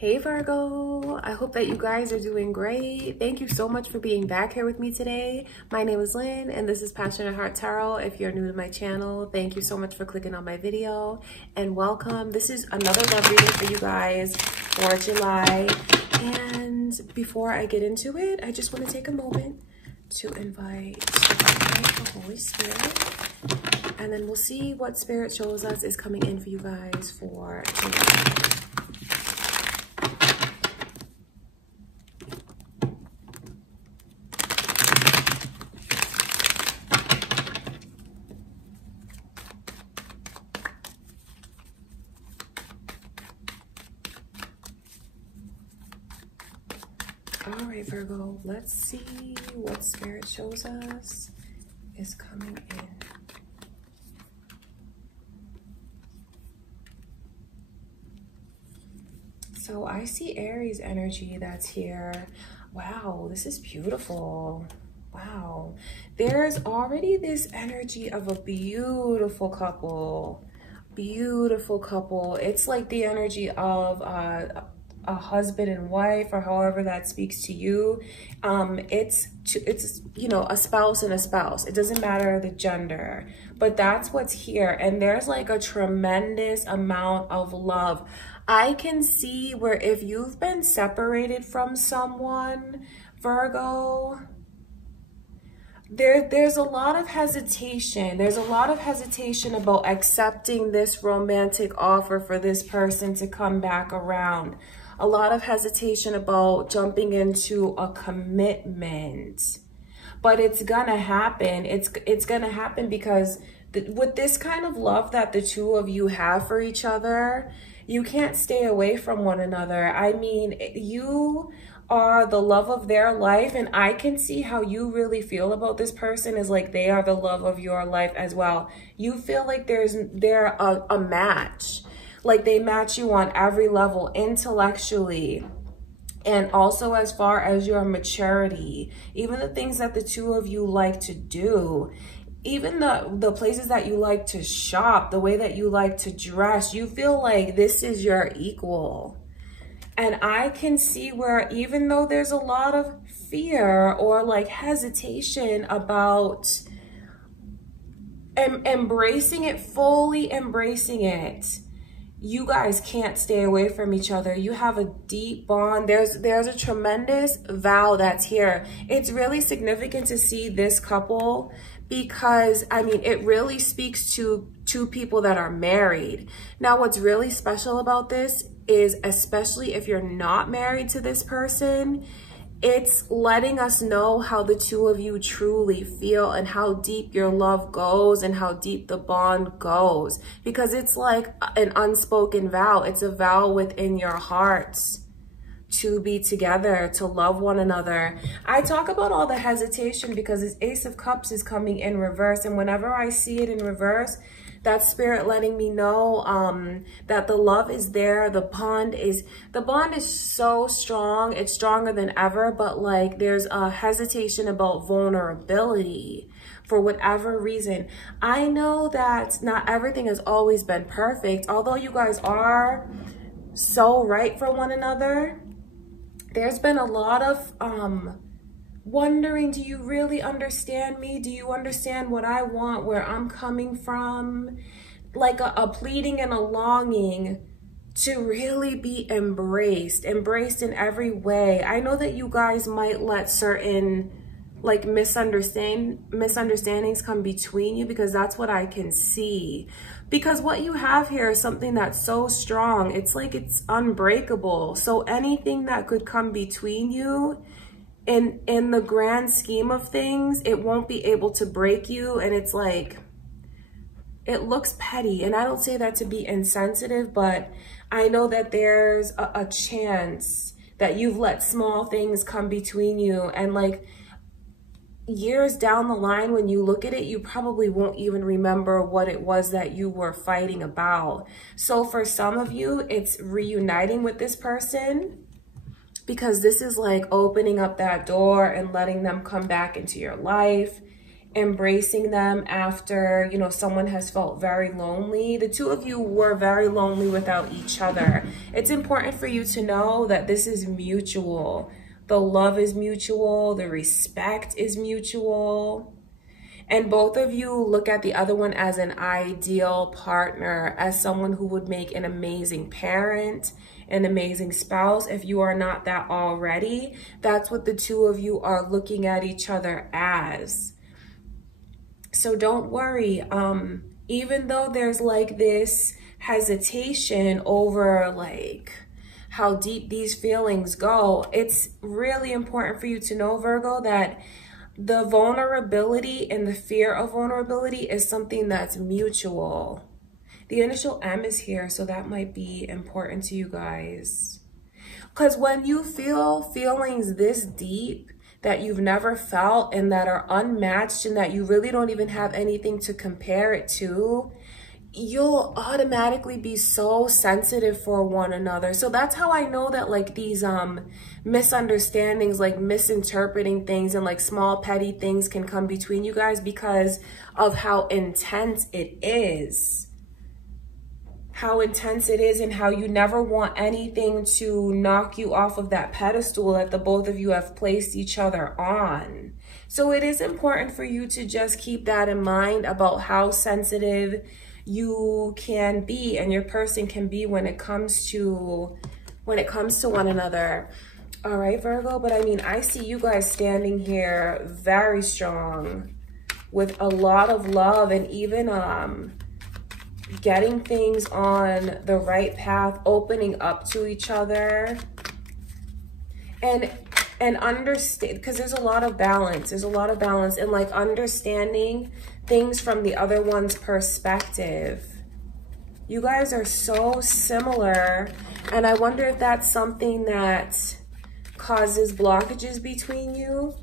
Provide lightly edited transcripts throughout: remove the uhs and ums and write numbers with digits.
Hey Virgo, I hope that you guys are doing great. Thank you so much for being back here with me today. My name is Lynn and this is Passionate Heart Tarot. If you're new to my channel, thank you so much for clicking on my video and welcome. This is another love reading for you guys for July. And before I get into it, I just want to take a moment to invite the Holy Spirit, and then we'll see what Spirit shows us is coming in for you guys for July. All right, Virgo, let's see what Spirit shows us is coming in. So I see Aries energy that's here. Wow, this is beautiful. Wow. There's already this energy of a beautiful couple. Beautiful couple. It's like the energy of a husband and wife, or however that speaks to you. It's you know, a spouse and a spouse. It doesn't matter the gender, but that's what's here. And there's like a tremendous amount of love. I can see where if you've been separated from someone, Virgo, there's a lot of hesitation. There's a lot of hesitation about accepting this romantic offer for this person to come back around. A lot of hesitation about jumping into a commitment. But it's gonna happen. It's gonna happen because with this kind of love that the two of you have for each other, you can't stay away from one another. I mean, you are the love of their life, and I can see how you really feel about this person is like they are the love of your life as well. You feel like they're a match. Like they match you on every level, intellectually, and also as far as your maturity, even the things that the two of you like to do, even the places that you like to shop, the way that you like to dress, you feel like this is your equal. And I can see where even though there's a lot of fear or like hesitation about embracing it, fully embracing it, you guys can't stay away from each other. You have a deep bond. There's a tremendous vow that's here. It's really significant to see this couple because, I mean, it really speaks to two people that are married. Now, what's really special about this is, especially if you're not married to this person, it's letting us know how the two of you truly feel and how deep your love goes and how deep the bond goes. Because it's like an unspoken vow. It's a vow within your hearts to be together, to love one another. I talk about all the hesitation because this Ace of Cups is coming in reverse. And whenever I see it in reverse, that's Spirit letting me know that the love is there. The bond is so strong. It's stronger than ever, but like there's a hesitation about vulnerability for whatever reason. I know that not everything has always been perfect. Although you guys are so right for one another, there's been a lot of wondering, do you really understand me? Do you understand what I want, where I'm coming from? Like a pleading and a longing to really be embraced in every way. I know that you guys might let certain like misunderstandings come between you, because that's what I can see. Because what you have here is something that's so strong. It's like it's unbreakable. So anything that could come between you, in the grand scheme of things, it won't be able to break you. And it's like, it looks petty. And I don't say that to be insensitive, but I know that there's a chance that you've let small things come between you. And like years down the line, when you look at it, you probably won't even remember what it was that you were fighting about. So for some of you, it's reuniting with this person, because this is like opening up that door and letting them come back into your life. embracing them after, you know, someone has felt very lonely. The two of you were very lonely without each other. It's important for you to know that this is mutual. The love is mutual, the respect is mutual. And both of you look at the other one as an ideal partner, as someone who would make an amazing parent, an amazing spouse. If you are not that already, that's what the two of you are looking at each other as. So don't worry, even though there's like this hesitation over like how deep these feelings go, it's really important for you to know, Virgo, that the vulnerability and the fear of vulnerability is something that's mutual. The initial M is here, so that might be important to you guys. Because when you feel feelings this deep that you've never felt and that are unmatched and that you really don't even have anything to compare it to, you'll automatically be so sensitive for one another. So that's how I know that like these misunderstandings, like misinterpreting things and like small petty things can come between you guys because of how intense it is. How intense it is and how you never want anything to knock you off of that pedestal that the both of you have placed each other on. So it is important for you to just keep that in mind about how sensitive you can be and your person can be when it comes to one another. All right, Virgo, but I mean, I see you guys standing here very strong with a lot of love and even getting things on the right path, opening up to each other, and understand, because there's a lot of balance. There's a lot of balance in like understanding things from the other one's perspective. You guys are so similar, and I wonder if that's something that causes blockages between you.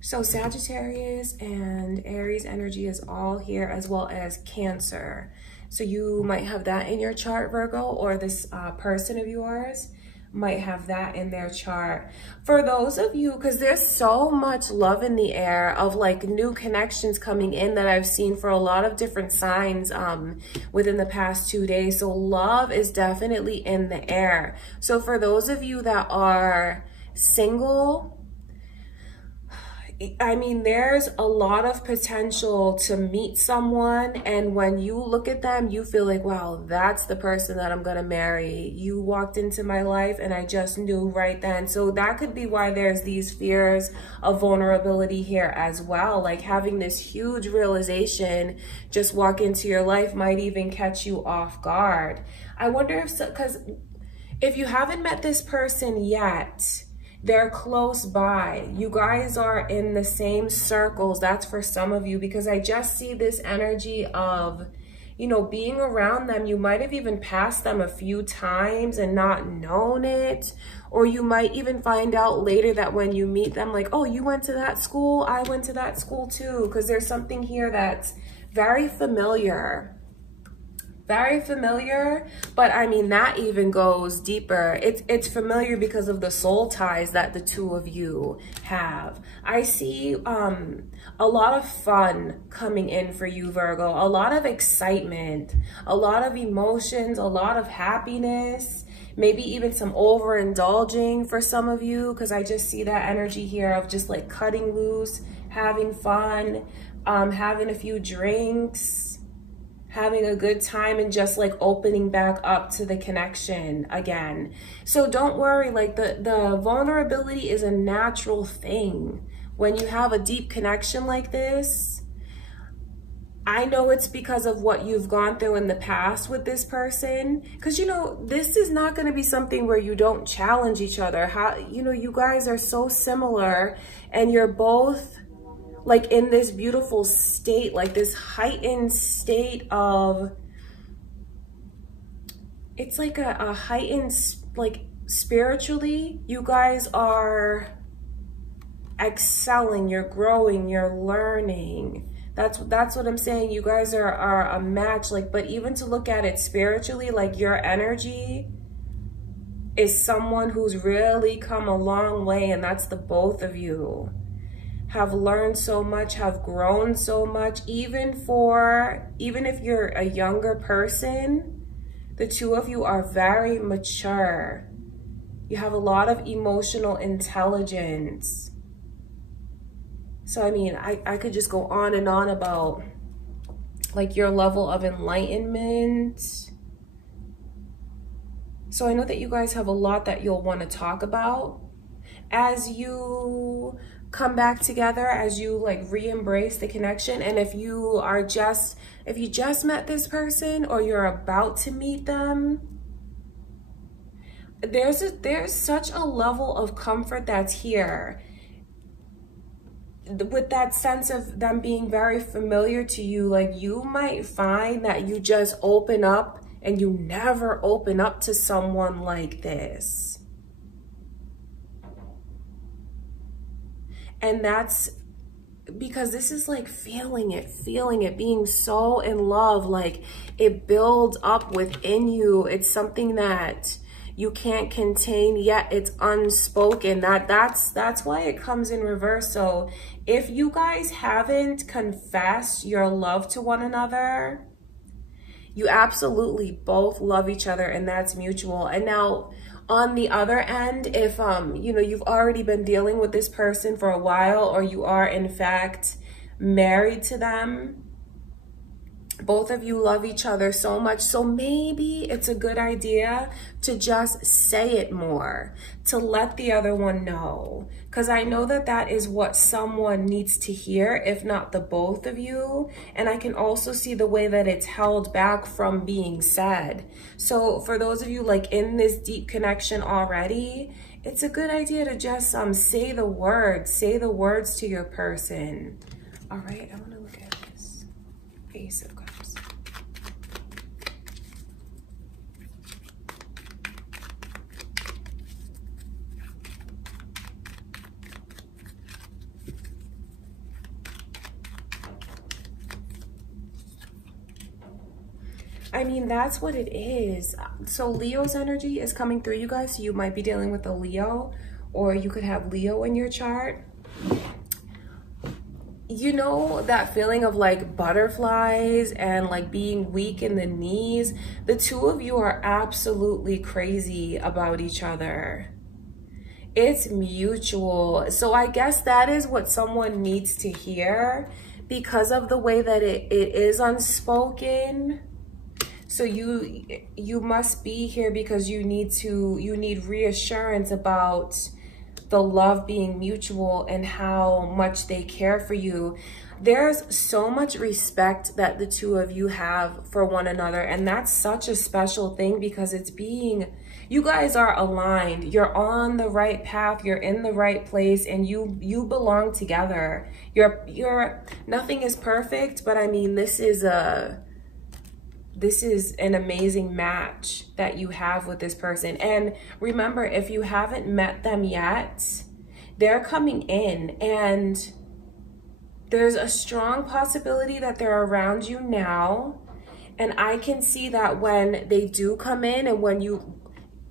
So Sagittarius and Aries energy is all here, as well as Cancer. So you might have that in your chart, Virgo, or this person of yours might have that in their chart. For those of you, because there's so much love in the air of like new connections coming in that I've seen for a lot of different signs within the past 2 days. So love is definitely in the air. So for those of you that are single, I mean, there's a lot of potential to meet someone, and when you look at them, you feel like, wow, that's the person that I'm gonna marry. You walked into my life and I just knew right then. So that could be why there's these fears of vulnerability here as well. Like having this huge realization just walk into your life might even catch you off guard. I wonder if, because if you haven't met this person yet, they're close by. You guys are in the same circles. That's for some of you, because I just see this energy of, you know, being around them. You might have even passed them a few times and not known it. Or you might even find out later that when you meet them, like, oh, you went to that school? I went to that school too. Because there's something here that's very familiar. Very familiar, but I mean, that even goes deeper. It's familiar because of the soul ties that the two of you have. I see a lot of fun coming in for you, Virgo, a lot of excitement, a lot of emotions, a lot of happiness, maybe even some overindulging for some of you, because I just see that energy here of just like cutting loose, having fun, having a few drinks, having a good time, and just like opening back up to the connection again. So don't worry, like the vulnerability is a natural thing. When you have a deep connection like this, I know it's because of what you've gone through in the past with this person. Because, you know, this is not going to be something where you don't challenge each other. How, you know, you guys are so similar, and you're both like in this beautiful state, like this heightened state of, it's like a heightened, like spiritually, you guys are excelling, you're growing, you're learning. That's what I'm saying. You guys are a match, like, but even to look at it spiritually, like your energy is someone who's really come a long way, and that's the both of you. Have learned so much, have grown so much, even if you're a younger person, the two of you are very mature. You have a lot of emotional intelligence. So, I mean, I could just go on and on about like your level of enlightenment. So I know that you guys have a lot that you'll want to talk about as you come back together, as you like re-embrace the connection. And if you just met this person or you're about to meet them, there's such a level of comfort that's here with that sense of them being very familiar to you. Like, you might find that you just open up and you never open up to someone like this. And that's because this is like feeling it, being so in love. Like, it builds up within you. It's something that you can't contain, yet it's unspoken. That's why it comes in reverse. So if you guys haven't confessed your love to one another, you absolutely both love each other, and that's mutual. And now on the other end, if you know, you've already been dealing with this person for a while, or you are in fact married to them, both of you love each other so much. So maybe it's a good idea to just say it more, to let the other one know. Because I know that that is what someone needs to hear, if not the both of you. And I can also see the way that it's held back from being said. So for those of you like in this deep connection already, it's a good idea to just say the words to your person. All right, I want to look at this Ace of Cups. I mean, that's what it is. So Leo's energy is coming through, you guys. So you might be dealing with a Leo, or you could have Leo in your chart. You know that feeling of like butterflies and like being weak in the knees? The two of you are absolutely crazy about each other. It's mutual. So I guess that is what someone needs to hear, because of the way that it is unspoken. So you must be here because you need reassurance about the love being mutual and how much they care for you. There's so much respect that the two of you have for one another, and that's such a special thing, because you guys are aligned. You're on the right path, you're in the right place, and you belong together. Nothing is perfect, but I mean, this is an amazing match that you have with this person. And remember, if you haven't met them yet, they're coming in, and there's a strong possibility that they're around you now. And I can see that when they do come in, and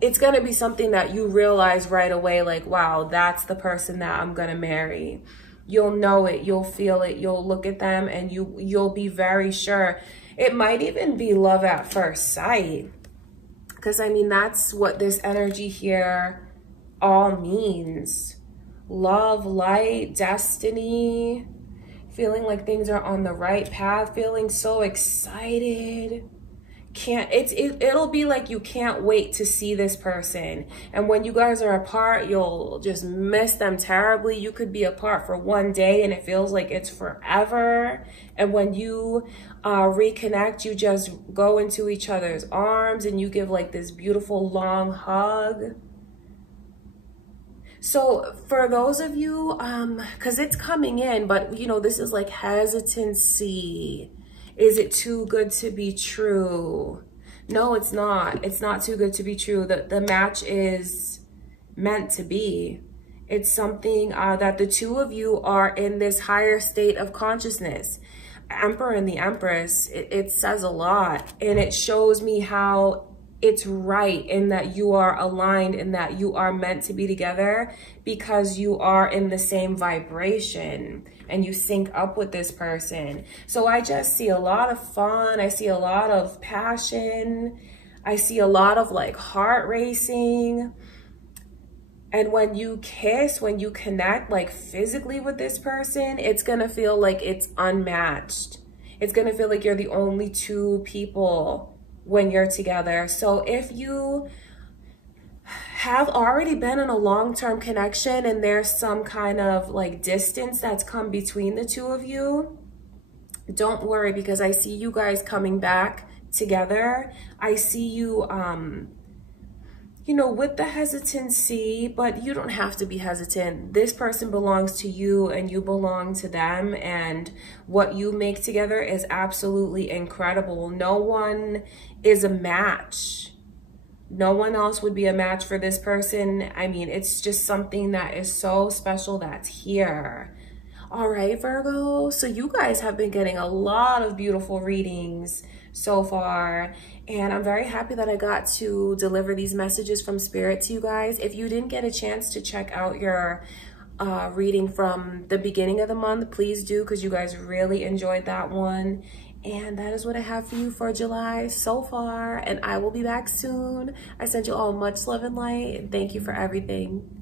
it's going to be something that you realize right away, like, wow, that's the person that I'm going to marry. You'll know it, you'll feel it, you'll look at them, and you'll be very sure. It might even be love at first sight, because I mean, that's what this energy here all means. Love, light, destiny, feeling like things are on the right path, feeling so excited. It'll be like you can't wait to see this person. And when you guys are apart, you'll just miss them terribly. You could be apart for one day and it feels like it's forever. And when you reconnect, you just go into each other's arms and you give like this beautiful long hug. So for those of you, because it's coming in, but you know, this is like hesitancy. Is it too good to be true? No, it's not. It's not too good to be true. The match is meant to be. It's something that the two of you are in this higher state of consciousness. Emperor and the Empress, it says a lot. And it shows me how it's right, and that you are aligned, and that you are meant to be together because you are in the same vibration and you sync up with this person. So I just see a lot of fun. I see a lot of passion. I see a lot of like heart racing. And when you kiss, when you connect like physically with this person, it's gonna feel like it's unmatched. It's gonna feel like you're the only two people when you're together. So if you have already been in a long-term connection and there's some kind of like distance that's come between the two of you, don't worry, because I see you guys coming back together. I see you, you know, with the hesitancy, but you don't have to be hesitant. This person belongs to you and you belong to them, and what you make together is absolutely incredible. No one is a match. No one else would be a match for this person. I mean, it's just something that is so special that's here. All right, Virgo, so you guys have been getting a lot of beautiful readings so far, and I'm very happy that I got to deliver these messages from Spirit to you guys. If you didn't get a chance to check out your reading from the beginning of the month, please do, because you guys really enjoyed that one. And that is what I have for you for July so far, and I will be back soon. I send you all much love and light, and thank you for everything.